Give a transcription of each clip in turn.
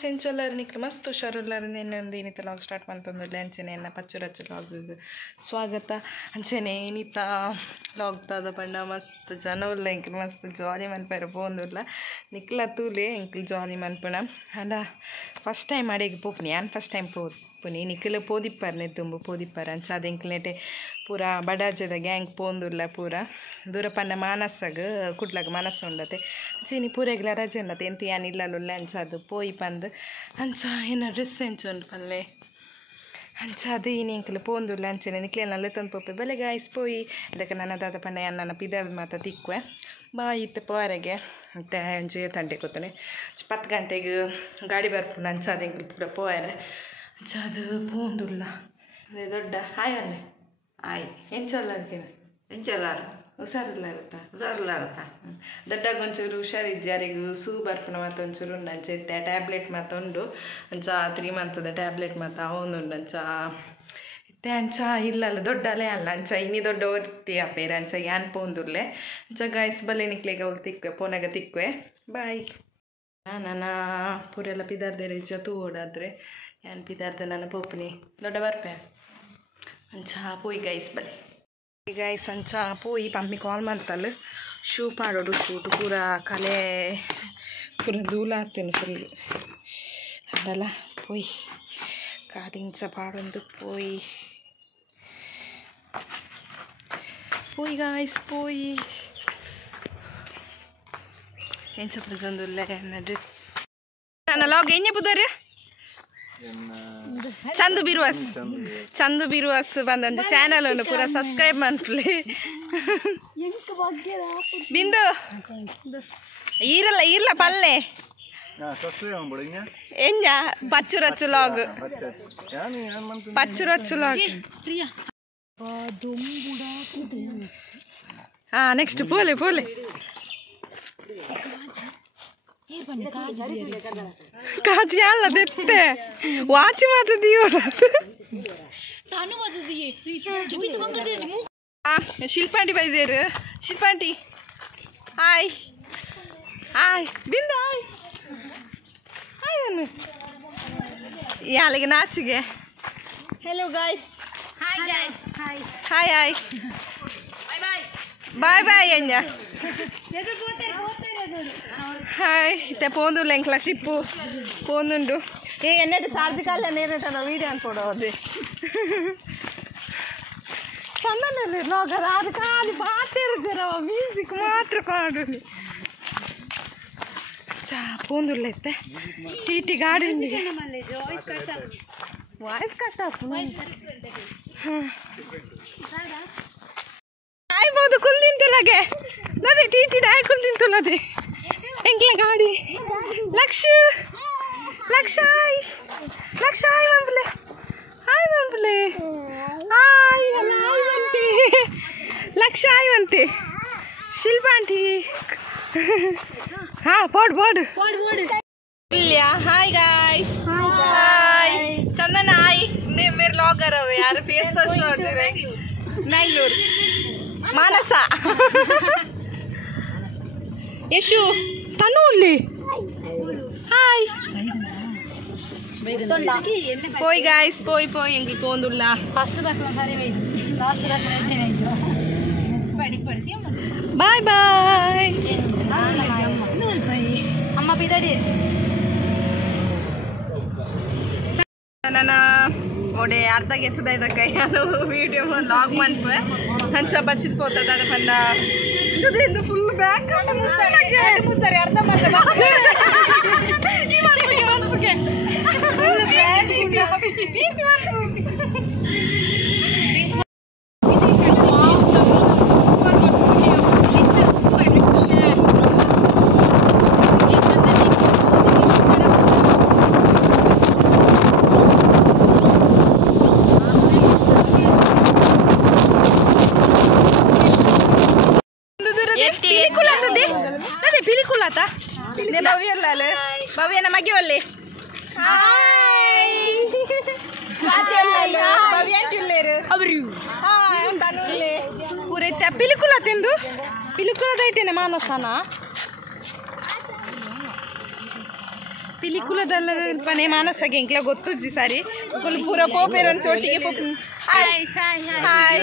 Sensual nikku mast ಹುಷಾರುಲ್ಲಾರ ನೆನ್ನೊಂದು ಏನಿತ ಲಾಗ್ ಸ್ಟಾರ್ಟ್ ಮಾಡ್ತಂದಿಲ್ಲ ಅಂಚೆನೆ ಎನ್ನ ಪಚ್ಚು ಲಾಗ್ ಸ್ವಾಗತ ಅಂಚೆನೆ ಏನಿತ ಲಾಗ್ ತಾದ ಪಂಡ ಮಸ್ತ್ ಜನ ಉಲ್ಲ ಇಂಕಲ್ ಮಸ್ತ್ ಜಾಲಿ ಮನ್ಪರ ಪೋಂದುಲ್ಲ ನಿಕ್ಲ ತೂಲೆ ಇಂಕಲ್ ಜಾಲಿ ಮನ್ಪುಣ ಅಂಡ ಫಸ್ಟ್ ಟೈಮ್ ಅಡಿಗೆ ಪೋಪ್ನಿ ನಾನು ಫಸ್ಟ್ ಟೈಮ್ ಪೋನಿ ನಿಕ್ಲ ಪೋದಿಪ್ಪಾರನೆ ತುಂಬ ಪೋದಿಪ್ಪಾರ ಅಂಚ ಅದು ಇಂಕ್ಲೇಟೆ ಪೂರ ಬಡಾಜದ ಗ್ಯಾಂಗ್ ಪೋಂದುಲ್ಲ ಪೂರ ದೂರ ಪಂಡ ಮಾನಸ್ಸಾಗ ಕುಡ್ಲಾಗ ಮನಸ್ಸು ಉಂಡತೆ ಚೀನಿ ಪೂರೆಗ್ಲ ರಜೆ ಉಂಡತೆ ಎಂತ ಏನಿಲ್ಲಲ್ಲ ಅಂಚ ಅದು ಪೋಯಿ ಪಂದು ಅಂಚ ಏನ ಡ್ರೆಸ್ ಎಂಚುಂಡು ಪಲ್ಲೆ ಅಂಚ ಅದು ಏನು ಇಂಕಲ್ ಪೋಂದುಲ್ಲ ಅಂಚನೆ ನಿಕ್ಲೆ ನಲ್ಲ ತಂದು ಪೋಪೆ ಬಲೆ ಗಾಯ್ಸ್ ಪೋಯಿ ಅದಕ್ಕೆ ನನ್ನ ದಾದ ಪಂಡ ನನ್ನ ಪಿದಾದ ಮಾತ ತಿಕ್ವೆ ಬಾಯಿತ್ತು ಪೋರೆಗೆ ಮತ್ತೆ ಅಂಚೆ ತಂಟೆ ಕೂತಾನೆ 10 ಗಂಟೆಗೆ ಗಾಡಿ ಬರ್ಪುಂಡು ಅಂಚ ಅದು ಇಂಕಲ್ ಪೂರ ಪೋಯರೆ ಅಂಚ ಅದು ಪೋಂದುಲ್ಲ ಅದೇ ದೊಡ್ಡ ಹಾಯ್ ಅಲ್ಲೇ ಆಯ್ ಎಂಚಲ್ಲಾರು ಹುಷಾರಿಲ್ಲಾರತ್ತಾ ದೊಡ್ಡಾಗ ಒಂಚೂರು ಹುಷಾರಿದ್ದು ಯಾರಿಗೂ ಸೂ ಬರ್ಪುನ ಮತ್ತು ಒಂಚೂರು ಉಂಡು ಅಂಚೆ ಟ್ಯಾಬ್ಲೆಟ್ ಮತ್ತು ಉಂಡು ಅಂಚ 3 ಮಂತದ ಟ್ಯಾಬ್ಲೆಟ್ ಮತ್ತು ಅವನುಂಡು ಅಂಚ ಇತ್ತೆ ಅಂಚ ಇಲ್ಲಲ್ಲ ದೊಡ್ಡಲೇ ಅಲ್ಲ ಅಂಚ ಇನ್ನಿ ದೊಡ್ಡ ಓರ್ತಿ ಅಪ್ಪೇರ ಅಂಚ ಯಾನ್ ಪೋಂದುರ್ಲೆ ಅಂಚ ಗಾಯ್ಸ್ ಬಲ್ಲೆ ನಿಕ್ಲೆಗೆ ಅವ್ರು ತಿಕ್ವೆ ಪೋನಾಗ ತಿಕ್ವೆ ಬಾಯ್ ನನ್ನ ಪೂರೆಲ್ಲ ಪಿದಾರ್ದೆ ಇಜ್ಜ ತೂ ಓಡಾದ್ರೆ ಯಾನ್ ಪಿದಾರ್ದ ನನ್ನ ಪೋಪ್ನಿ ದೊಡ್ಡ ಬರ್ಪೆ ಅಂಚ ಪೋಯಿ ಗೈಸ್ ಬಲೆ ಗೈಸ್ ಅಂಚ ಪೋಯಿ ಪಮ್ಮಿ ಕಾಲ್ ಮಾಡ್ತಲ್ಲ ಶೂ ಪಾಡೋಡು ಶೂಟು ಪೂರ ಕಲೆ ಪೂರ ಧೂಲ ಆಗ್ತೇನೆ ಫುಲ್ ಅದಲ್ಲ ಪೋಯಿ ಕಾದಿಂಚ ಪಾಡೊಂದು ಪೋಯಿ ಪೋಯಿ ಗಾಯ್ಸ್ ಪೋಯಿ ಎಂಚ ತಂದುಲ್ಲ ಡ್ರೆಸ್ ನನ್ನ ಲಾಗ್ ಎಂಜ ಪುದಾರೆ ಚಂದು ಬಿರುವಸ್ ಬಂದಂದು ಚಾನಲ್ ಅನ್ನು ಪೂರ ಸಬ್ಸ್ಕ್ರೈಬ್ ಮಾಡ್ಲಿ ಬಿಂದು ಇರಲ್ಲ ಪಲ್ಲೆ ಎಂಜ ಪಚ್ಚು ಲಾಗ್ ನೆಕ್ಸ್ಟ್ ಪೋಲೆ ಕಾಜಿ ಅಲ್ಲ ತೆತ್ತೆ ವಾಚ್ ಮಾತ್ರ ದೀವಡ ಶಿಲ್ಪಾಂಟಿ ಬೈದೇರು ಶಿಲ್ಪಾಂಟಿ ಹಾಯ್ ಬಿಂದು ಹಾಯ್ ಅನ್ನು ಯಾಲಿಗೆ ನಾಚಿಗೆ ಹೆಲೋ ಗಾಯ್ಸ್ ಹಾಯ್ ಬಾಯ್ ಎಂಜ ಹಾಯ್ ಇತ್ತೆ ಪೋಂದುಲ್ಲ ಎಂಕ್ಲ ಟ್ರಿಪ್ಪು ಪೋಂದುಂಡು ಎನ್ನಟ್ಟು ಚಾರ್ಜ್ ಕಾಲ ನೇರಟ ವೀಡಿಯೋ ಅನ್ಕೊಡೋದು ಚಂದನಲ್ಲಿ ಲಾಗರ್ ಅದು ಖಾಲಿ ಪಾತಿರ್ಜರ ಮ್ಯೂಸಿಕ್ ಮಾತ್ರ ಕಾಡು ಪೋಂದುಲ್ಲ ಇತ್ತೆ ಟಿ ಗಾಡಿ ವಾಯ್ಸ್ ಕಟ್ ಆಯ್ಬೋದು ಕುಲ್ದಿಂತಲಗೆ ನದಿ ಟಿ ಡಾಯ್ ಕುಲ್ದಿಂತಲದೆ ಎಂಕ್ಲ ಗಾಡಿ ಲಕ್ಷ ಹಾಯ್ ಮಂಪ್ಲೆ ಹಾಯ್ ಬಂತೆ ಲಕ್ಷ ಹಾಯ್ ಬಂತೆ ಶಿಲ್ಪಾಂಟಿ ಹಾ ಬೋರ್ಡ್ ಇಲ್ಯಾ ಹಾಯ್ ಗಾಯ್ಸ್ ಹಾಯ್ ಚಂದನ ಹಾಯ್ मेरे लॉगर है यार फेस तो शो होते हैं मैंगलोर मानसा यशु तनुल्ली हाय पोई गाइस पोई ಎಂಗಿ ಪೋಂದುಲ್ಲ ಫಸ್ಟ್ ದಾಖಲ ಸರಿ ವೈ ಲಾಸ್ಟ್ ದಾಖಲ ಎಂಟೇನೈತು ಬಾಯ್ ಅಮ್ಮ ಬಿಡಡಿ ನನ್ನ ಓಡೆ ಅರ್ಧ ಗೆತ್ತದ ಇದಕ್ಕೆ ನಾನು ವಿಡಿಯೋ ಲಾಗ್ ಮಾಡ್ಪೆ ಹಂಚ ಬಚ್ಚಿದ್ ಪೋತದ ಅದ ಪಂಡ ಇದರಿಂದ ಫುಲ್ ಬ್ಯಾಕ್ ಮುಸ್ತಾರೆ ಅರ್ಧ ಮಾಡ್ದೆ भव्य नಮಗೆ ಒಳ್ಳೆ ಹಾಯ್ ಭವ್ಯ ಅಂಟಿಲ್ಲೇರು ಅವರು ಹಾಯ್ ಅಂತಾನುಲ್ಲೆ ಪೂರೈತ ಪಿಲಿಕುಲ ತಿಂದು ಪಿಲಿಕುಲದ ಇಟ್ಟೇನೆ ಮಾನಸನ pellicola dalla pane Manasa che incla gottuji sari col pura poperan chotige pop hi hi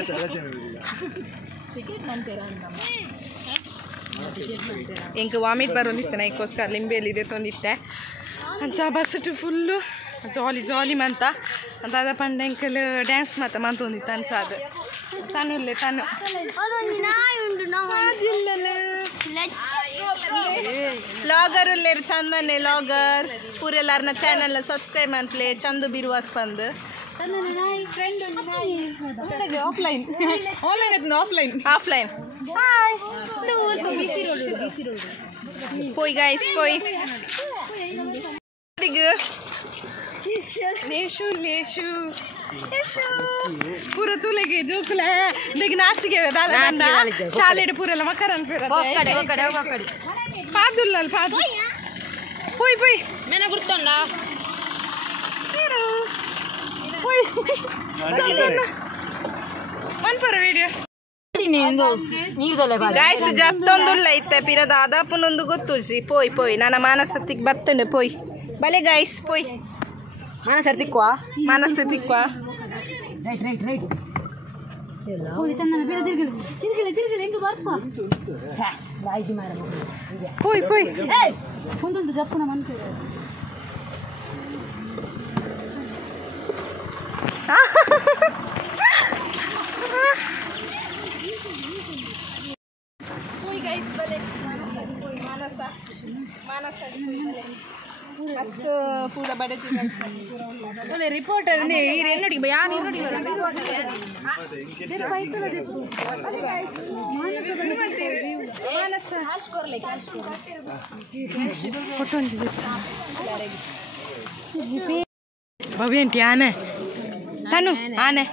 ಇಂಕ ವಾಮಿಟ್ ಬರೋದಿತ್ತು ನೈಕೋಸ್ಕರ ಲಿಂಬೆಯಲ್ಲಿ ಇದೆ ತಂದಿತ್ತೆ ಅಂಚ ಬಸ್ಸು ಫುಲ್ಲು ಜಾಲಿ ಜಾಲಿ ಮಂತ ಅದಾದ ಪಂಡ ಎಂಕಲ್ ಡ್ಯಾನ್ಸ್ ಮಾತ ಮಂತೊಂದಿತ್ತು ಅಂಚ ಅದು ತನುಲ್ಲೆ ತನು ಲಾಗರ್ ಉಲ್ಲೇರು ಚಂದನೆ ಲಾಗರ್ ಪೂರೆಲ್ಲಾರನ ಚಾನಲ್ನ ಸಬ್ಸ್ಕ್ರೈಬ್ ಮಾಡ್ಲೆ ಚಂದು ಬಿರುವಾಸ್ ಬಂದು offline offline offline Poi guys, poi. Leshu. Pura tu lagi jokla. Lekin naach ke dal banda. Shaled pura lama karan pura. Okade. Padullal pad. Poi. Mena gurtonda. Poi. Man para video. Guys ಜತ್ತೊಂದುಲ್ಲ ಐತೆ ಪಿರ ದಾದಾಪನೊಂದು ಗೊತ್ತುಜಿ ಪೋಯ್ ನನ್ನ ಮಾನಸತ್ತಿಗೆ ಬರ್ತೇನೆ ಪೋಯ್ ಬಲೆ guys ಪೋಯ್ ಮಾನಸ ತಿಕ್ವಾ ಪೋಯ್ ಜಪ್ಪನ ಮನ್ ಮಸ್ತ್ ಪೂರ ಬಡಜಿ ಒಳ್ಳೆ reporter ನೋಡಿ ಯಾರು ನೋಡಿ ಭವ್ಯಂಟಿ ಆನೆ ತನು ಆನೆ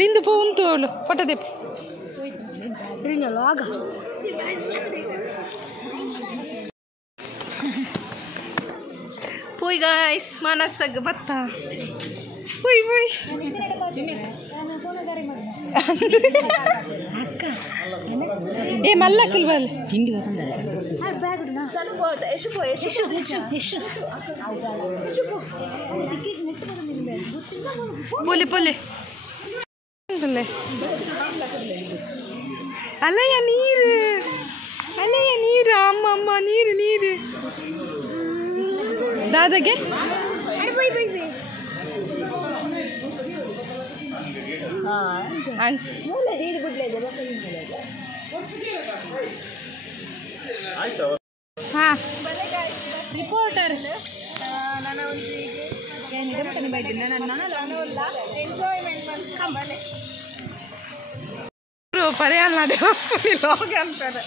ಬಿಂದು ಪೂ ಉಂಟು ಪಟ್ಟದೆ Poi guys, Manasag bata. Poi. Mallakal bal. Tindi batandare. Bag udna. Eshu po. Pole. ಅಲ್ಲಯ್ಯ ನೀರು ಅಮ್ಮ ನೀರು ದಾದಾಗೆ ರಿಪೋರ್ಟರ್ ಪರ್ಯಾಲ ಲೋಗ ಅಂತಾರೆ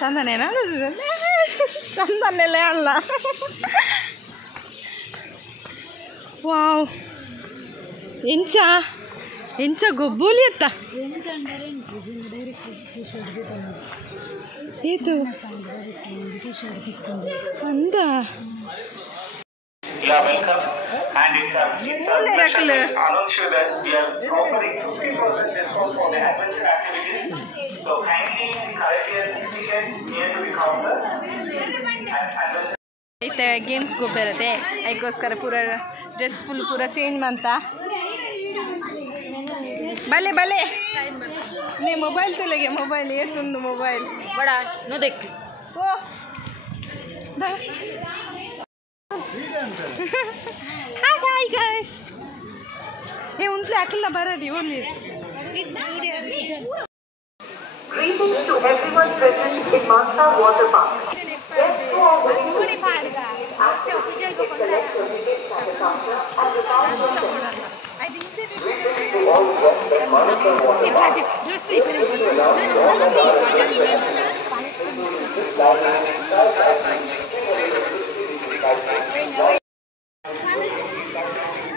ಚಂದನೇನಾ ಚಂದನೆಲ್ಲೇ ಅಲ್ಲ ವಾವ್ ಎಂಚ ಗೊಬ್ಬೂಲಿ ಅತ್ತ ಇದು ಅಂದ Yeah, welcome. And it's a mission to announce you that we are offering 50% discount for the adventure activities. So kindly collect your ticket near to the counter. ಐತೆ ಗೇಮ್ಸ್ಗೆ ಹೋಗ್ಬರುತ್ತೆ ಅದಕ್ಕೋಸ್ಕರ ಪೂರ ಡ್ರೆಸ್ ಫುಲ್ ಪೂರ ಚೇಂಜ್ ಮಂತ ಬಲೆ ನೀ ಮೊಬೈಲ್ ತಲೆಗೆ mobile ಏತುಂದು mobile ಬಡ ನೋದಕ್ ಓ Hi guys. Hey, untle akilla baradi only. Greetings to everyone present in Mansa Water Park. Guests who are willing to actively collect your tickets at the counter and without your check. Greetings to all guests at Mansa Water Park.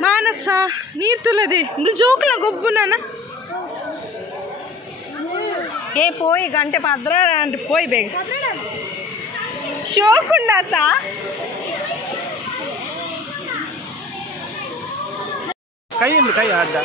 ಮಾನಸ ನೀರು ತುಲದೆ ಇದು ಜೋಕ್ಲ ಗೊಬ್ಬು ನಾನ ఏ పోయి గంట పద్ర అంటే పోయి బేగ షోకుండాత ಕೈ ಉಂಟು ಕೈ ಅಡ್ಡ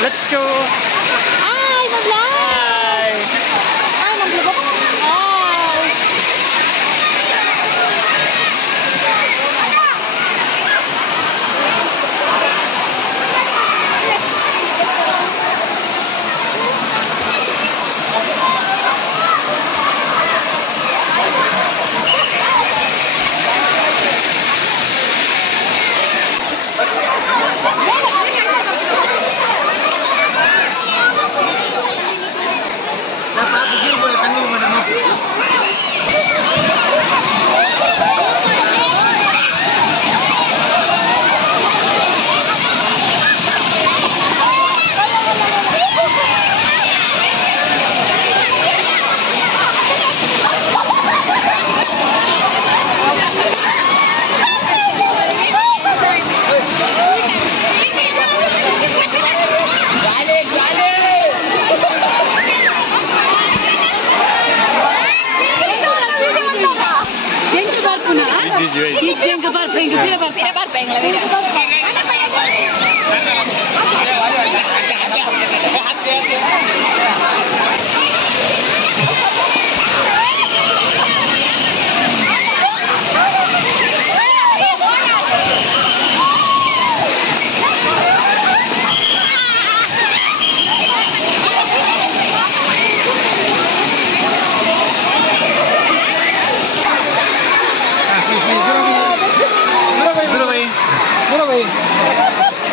Let's go. Ai,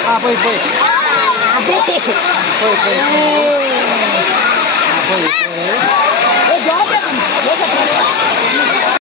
Ai, Poi.